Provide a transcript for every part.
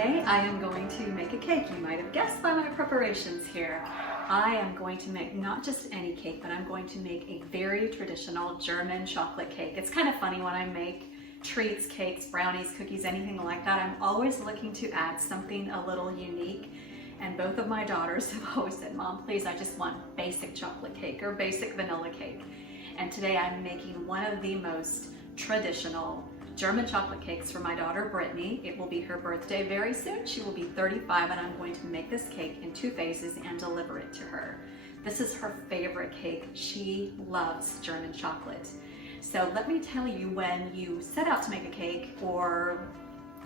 Today I am going to make a cake. You might have guessed by my preparations here. I am going to make not just any cake, but I'm going to make a very traditional German chocolate cake. It's kind of funny when I make treats, cakes, brownies, cookies, anything like that. I'm always looking to add something a little unique. And both of my daughters have always said, Mom, please, I just want basic chocolate cake or basic vanilla cake. And today I'm making one of the most traditional German chocolate cakes for my daughter Brittany. It will be her birthday very soon. She will be 35 and I'm going to make this cake in 2 phases and deliver it to her. This is her favorite cake. She loves German chocolate. So let me tell you, when you set out to make a cake or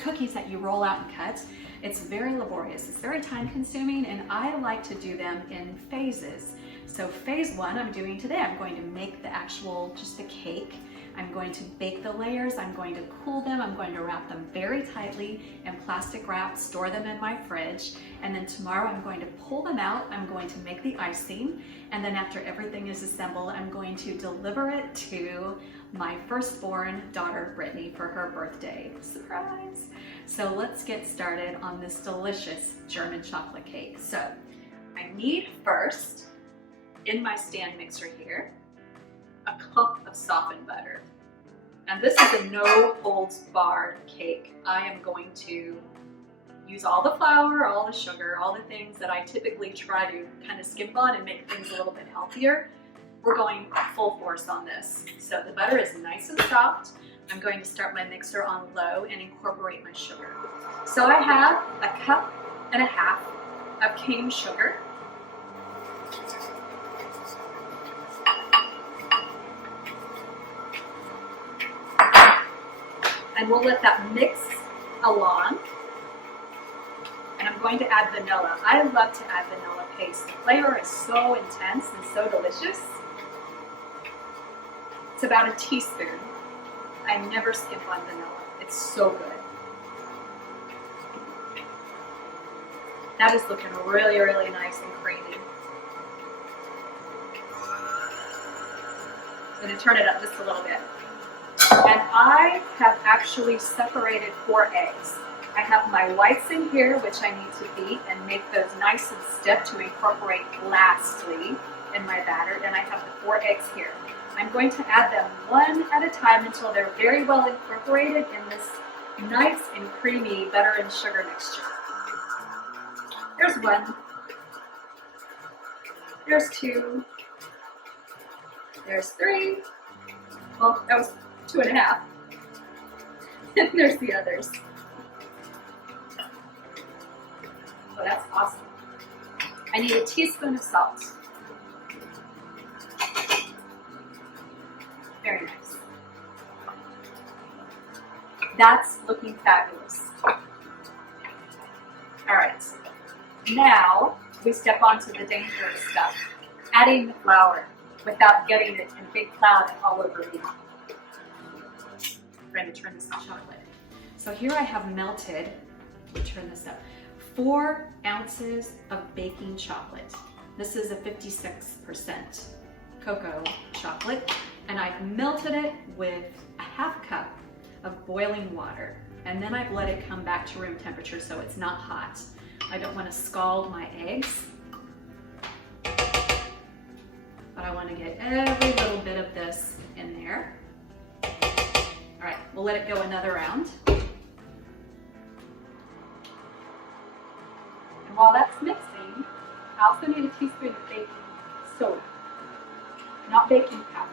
cookies that you roll out and cut, it's very laborious, it's very time consuming, and I like to do them in phases. So phase 1 I'm doing today, I'm going to make the actual, just the cake. I'm going to bake the layers, I'm going to cool them, I'm going to wrap them very tightly in plastic wrap, store them in my fridge, and then tomorrow I'm going to pull them out, I'm going to make the icing, and then after everything is assembled, I'm going to deliver it to my firstborn daughter, Brittany, for her birthday. Surprise! So let's get started on this delicious German chocolate cake. So I need first, in my stand mixer here, a cup of softened butter. And this is a no holds barred cake. I am going to use all the flour, all the sugar, all the things that I typically try to kind of skimp on and make things a little bit healthier. We're going full force on this. So the butter is nice and soft. I'm going to start my mixer on low and incorporate my sugar. So I have a cup and a half of cane sugar. And we'll let that mix along. And I'm going to add vanilla. I love to add vanilla paste. The flavor is so intense and so delicious. It's about a teaspoon. I never skimp on vanilla. It's so good. That is looking really, really nice and creamy. I'm going to turn it up just a little bit. And I have actually separated 4 eggs. I have my whites in here, which I need to beat and make those nice and stiff to incorporate lastly in my batter. And I have the 4 eggs here. I'm going to add them one at a time until they're very well incorporated in this nice and creamy butter and sugar mixture. There's 1. There's 2. There's 3. Well, that was 2.5. And there's the others. Oh, that's awesome. I need a teaspoon of salt. Very nice. That's looking fabulous. All right. Now we step on to the dangerous stuff. Adding the flour without getting it in a big cloud all over me. I'm going to turn this to chocolate. So here I have melted, let me turn this up, 4 ounces of baking chocolate. This is a 56% cocoa chocolate, and I've melted it with a ½ cup of boiling water, and then I've let it come back to room temperature so it's not hot. I don't want to scald my eggs, but I want to get every little bit of this in there. All right, we'll let it go another round. And while that's mixing, I also need a teaspoon of baking soda, not baking powder.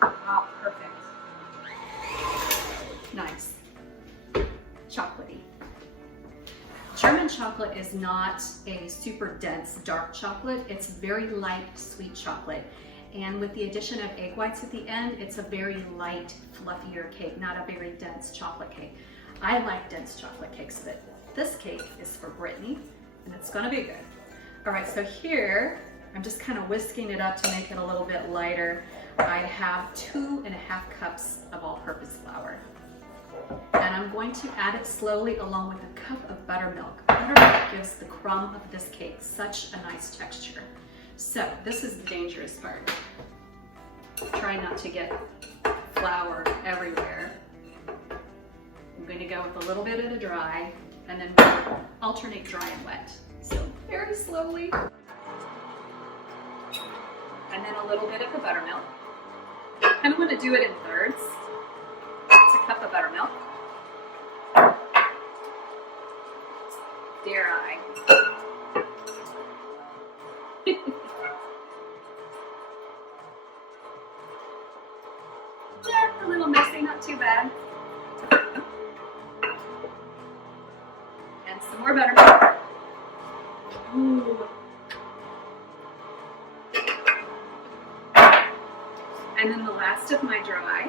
Wow, perfect. Nice. Chocolatey. German chocolate is not a super dense dark chocolate. It's very light sweet chocolate. And with the addition of egg whites at the end, it's a very light, fluffier cake, not a very dense chocolate cake. I like dense chocolate cakes, but this cake is for Brittany, and it's gonna be good. All right, so here, I'm just kind of whisking it up to make it a little bit lighter. I have 2.5 cups of all-purpose flour. And I'm going to add it slowly along with a cup of buttermilk. Buttermilk gives the crumb of this cake such a nice texture. So this is the dangerous part. Try not to get flour everywhere. I'm going to go with a little bit of the dry and then we'll alternate dry and wet. So very slowly. And then a little bit of the buttermilk. I kind of want to do it in thirds. It's a cup of buttermilk. Dare I? Yeah, a little messy, not too bad. And some more buttermilk. Ooh. And then the last of my dry.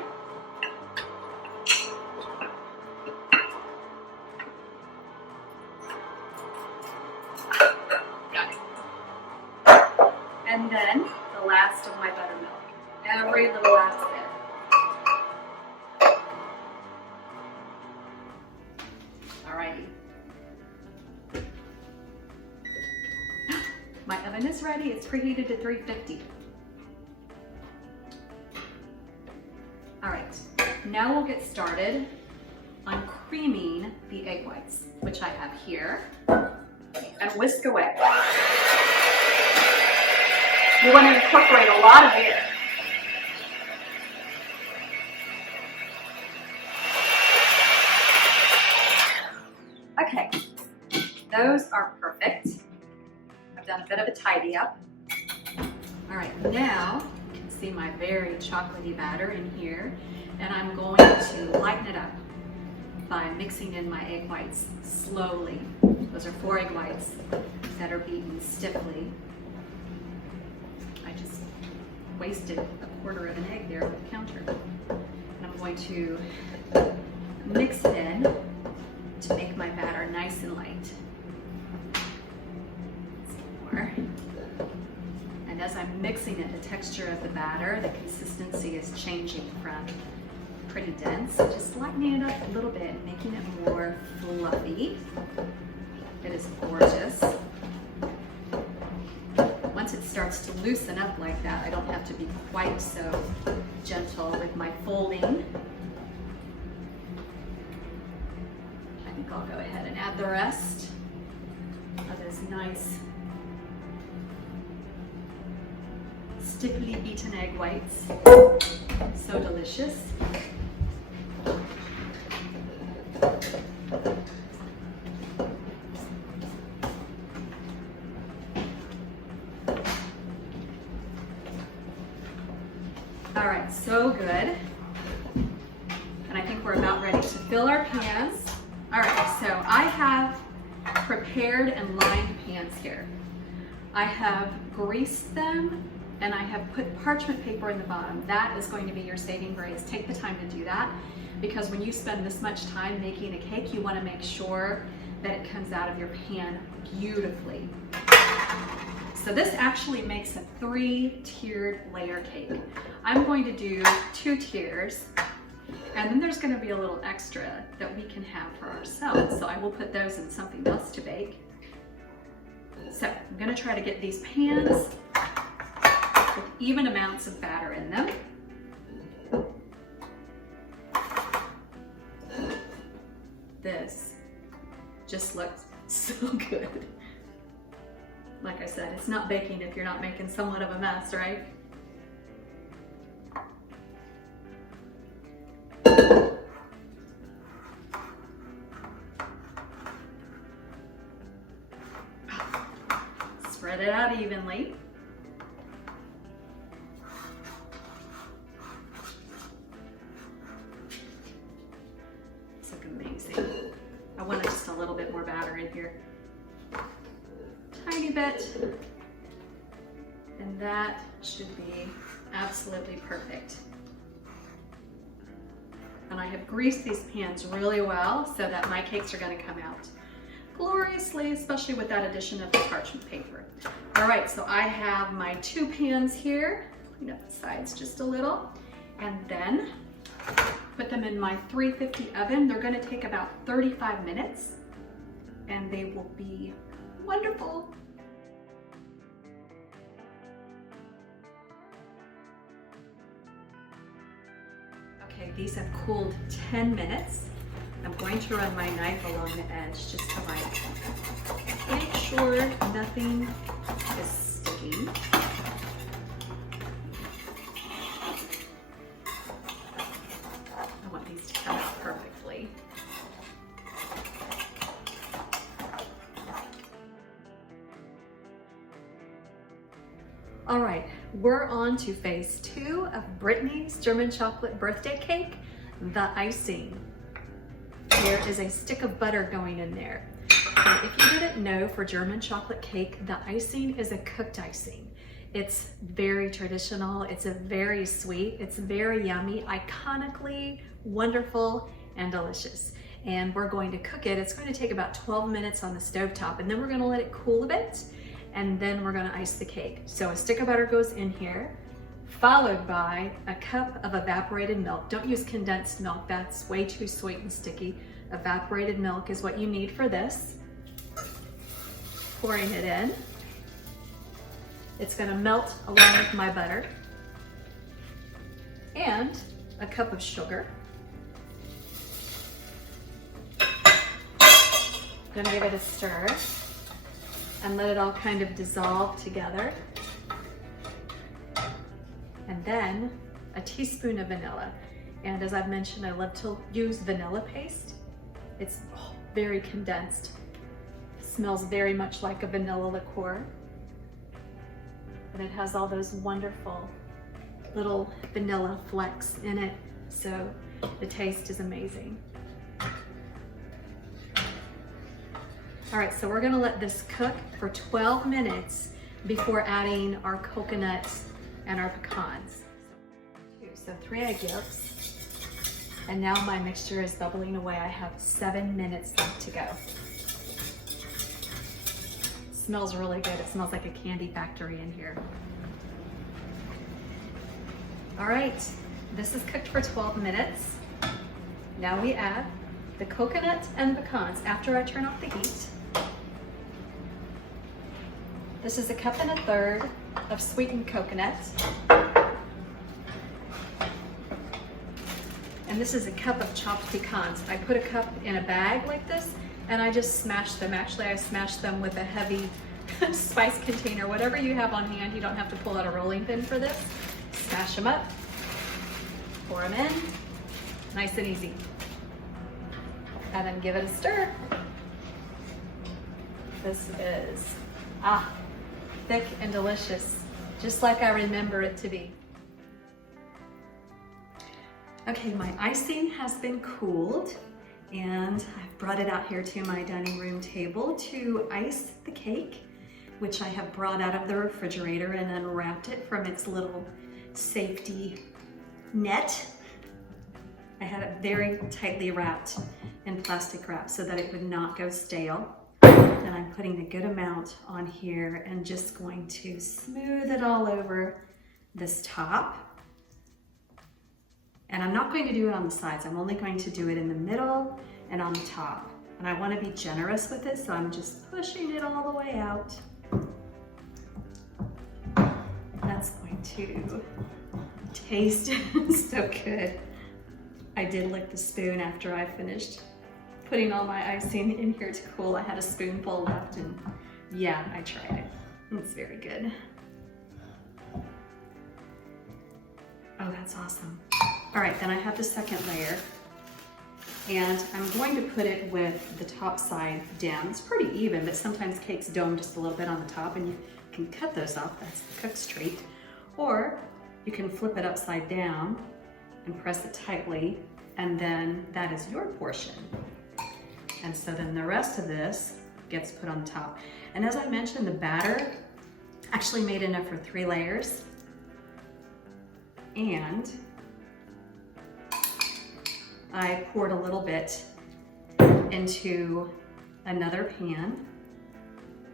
Got it. And then the last of my buttermilk. Every little last bit. Alrighty. My oven is ready. It's preheated to 350. All right, now we'll get started on creaming the egg whites, which I have here, and whisk away. You want to incorporate a lot of air. Okay, those are perfect. I've done a bit of a tidy up. All right, now you can see my very chocolatey batter in here, and I'm going to lighten it up by mixing in my egg whites slowly. Those are 4 egg whites that are beaten stiffly. I just wasted a quarter of an egg there on the counter. And I'm going to mix it in to make my batter nice and light. Some more. And as I'm mixing it, the texture of the batter, the consistency is changing from pretty dense, just lightening it up a little bit, making it more fluffy. It is gorgeous. Once it starts to loosen up like that, I don't have to be quite so gentle with my folding. I think I'll go ahead and add the rest of this nice stiffly beaten egg whites. So delicious. All right, so good. And I think we're about ready to fill our pans. All right, so I have prepared and lined pans here. I have greased them and I have put parchment paper in the bottom. That is going to be your saving grace. Take the time to do that, because when you spend this much time making a cake, you want to make sure that it comes out of your pan beautifully. So this actually makes a 3-tiered layer cake. I'm going to do 2 tiers, and then there's going to be a little extra that we can have for ourselves. So I will put those in something else to bake. So I'm going to try to get these pans with even amounts of batter in them. This just looks so good. Like I said, it's not baking if you're not making somewhat of a mess, right? Spread it out evenly. It's looking amazing. I wanted just a little bit more batter in here. Tiny bit. And that should be absolutely perfect. And I have greased these pans really well so that my cakes are going to come out gloriously, especially with that addition of the parchment paper. All right, so I have my 2 pans here. Clean up the sides just a little, and then put them in my 350 oven. They're going to take about 35 minutes, and they will be wonderful. Okay, these have cooled 10 minutes. I'm going to run my knife along the edge just to make sure nothing is sticking. I want these to come out perfectly. All right, we're on to phase 2 of Brittany's German chocolate birthday cake, the icing. There is a stick of butter going in there. Now, if you didn't know, for German chocolate cake, the icing is a cooked icing. It's very traditional, it's a very sweet, it's very yummy, iconically wonderful and delicious. And we're going to cook it. It's going to take about 12 minutes on the stovetop, and then we're gonna let it cool a bit, and then we're gonna ice the cake. So a stick of butter goes in here, followed by a cup of evaporated milk. Don't use condensed milk, that's way too sweet and sticky. Evaporated milk is what you need for this. Pouring it in. It's gonna melt along with my butter. And a cup of sugar. Gonna give it a stir and let it all kind of dissolve together. And then a teaspoon of vanilla. And as I've mentioned, I love to use vanilla paste. It's very condensed. Smells very much like a vanilla liqueur. And it has all those wonderful little vanilla flecks in it. So the taste is amazing. All right, so we're gonna let this cook for 12 minutes before adding our coconuts and our pecans. So 3 egg yolks. And now my mixture is bubbling away. I have 7 minutes left to go. Smells really good. It smells like a candy factory in here. All right, this is cooked for 12 minutes. Now we add the coconut and pecans after I turn off the heat. This is 1 1/3 cups of sweetened coconut. And this is a cup of chopped pecans. I put a cup in a bag like this, and I just smash them. Actually, I smash them with a heavy spice container. Whatever you have on hand, you don't have to pull out a rolling pin for this. Smash them up, pour them in, nice and easy. And then give it a stir. This is, thick and delicious, just like I remember it to be. Okay, my icing has been cooled, and I've brought it out here to my dining room table to ice the cake, which I have brought out of the refrigerator and unwrapped it from its little safety net. I had it very tightly wrapped in plastic wrap so that it would not go stale. And I'm putting a good amount on here and just going to smooth it all over this top. And I'm not going to do it on the sides. I'm only going to do it in the middle and on the top. And I want to be generous with it, so I'm just pushing it all the way out. That's going to taste so good. I did lick the spoon after I finished putting all my icing in here to cool. I had a spoonful left, and yeah, I tried it. It's very good. Oh, that's awesome. All right, then I have the second layer, and I'm going to put it with the top side down. It's pretty even, but sometimes cakes dome just a little bit on the top, and you can cut those off. That's the cook's treat. Or you can flip it upside down and press it tightly, and then that is your portion. And so then the rest of this gets put on top. And as I mentioned, the batter actually made enough for 3 layers. And I poured a little bit into another pan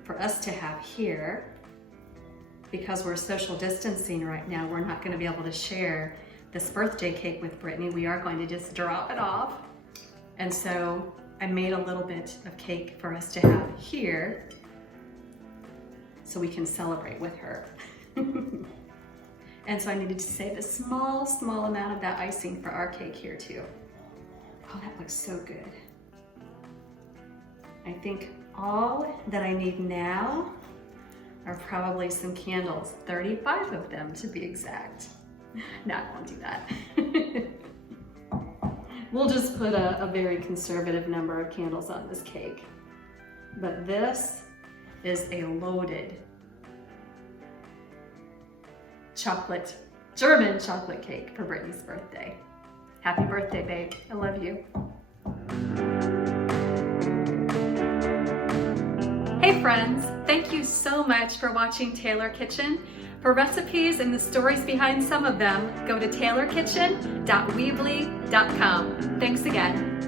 for us to have here. Because we're social distancing right now, we're not going to be able to share this birthday cake with Brittany. We are going to just drop it off. And so I made a little bit of cake for us to have here so we can celebrate with her. And so I needed to save a small amount of that icing for our cake here too. Oh, that looks so good. I think all that I need now are probably some candles, 35 of them to be exact. No, I won't do that. We'll just put a very conservative number of candles on this cake. But this is a loaded German chocolate cake for Brittany's birthday. Happy birthday, babe. I love you. Hey friends, thank you so much for watching Taylor Kitchen. For recipes and the stories behind some of them, go to taylorkitchen.weebly.com. Thanks again.